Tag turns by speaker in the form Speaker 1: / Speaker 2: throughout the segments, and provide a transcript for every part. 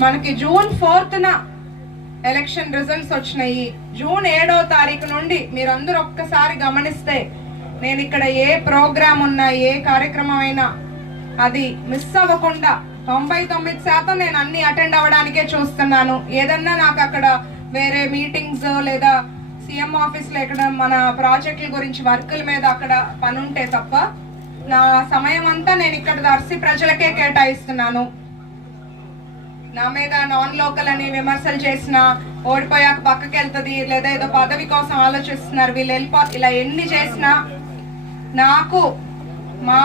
Speaker 1: మనకి జూన్ ఫోర్త్న election results వచ్చినాయి. జూన్ ఏడో తారీఖు నుండి మీరందరూ ఒక్కసారి గమనిస్తే నేను ఇక్కడ ఏ ప్రోగ్రామ్ ఉన్నా ఏ కార్యక్రమం అయినా అది మిస్ అవ్వకుండా తొంభై తొమ్మిది శాతం నేను అన్ని అటెండ్ అవ్వడానికే చూస్తున్నాను. ఏదన్నా నాకు అక్కడ వేరే మీటింగ్స్ లేదా సీఎం ఆఫీస్ లేకుండా మన ప్రాజెక్టుల గురించి వర్కుల మీద అక్కడ పని ఉంటే తప్ప నా సమయం అంతా నేను ఇక్కడ దర్శి ప్రజలకే కేటాయిస్తున్నాను. నా మీద నాన్ లోకల్ అని విమర్శలు చేసిన ఓడిపోయాక పక్కకి వెళ్తుంది లేదా ఏదో పదవి కోసం ఆలోచిస్తున్నారు వీళ్ళు వెళ్ళిపో ఇలా ఎన్ని చేసినా నాకు మా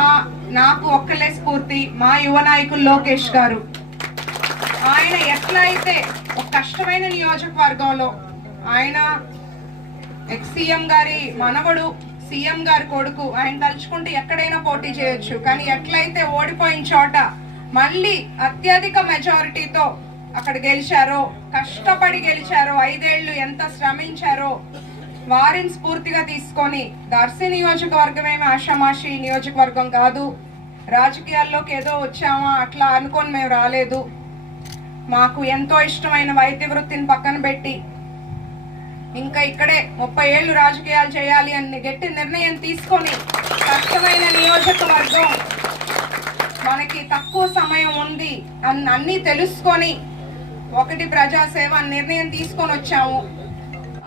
Speaker 1: నాకు ఒక్కలే స్ఫూర్తి మా యువ నాయకులు లోకేష్ గారు. ఆయన ఎట్లా అయితే ఒక కష్టమైన నియోజకవర్గంలో ఆయన ఎక్స్ సీఎం గారి మనవడు సీఎం గారి కొడుకు ఆయన తలుచుకుంటే ఎక్కడైనా పోటీ చేయొచ్చు కానీ ఎట్లయితే ఓడిపోయిన చోట మళ్ళీ అత్యధిక మెజారిటీతో అక్కడ గెలిచారో కష్టపడి గెలిచారో ఐదేళ్ళు ఎంత శ్రమించారో వారిని స్ఫూర్తిగా తీసుకొని దర్శి నియోజకవర్గం ఏమి ఆషామాషి నియోజకవర్గం కాదు. రాజకీయాల్లోకి ఏదో వచ్చామా అట్లా అనుకొని మేము రాలేదు. మాకు ఎంతో ఇష్టమైన వైద్య వృత్తిని పక్కన పెట్టి ఇంకా ఇక్కడే ముప్పై ఏళ్ళు రాజకీయాలు చేయాలి అని గట్టి నిర్ణయం తీసుకొని కష్టమైన నియోజకవర్గం మనకి తక్కువ సమయం ఉంది అన్ని అన్నీ తెలుసుకొని ఒకటి ప్రజాసేవ నిర్ణయం తీసుకొని వచ్చాము.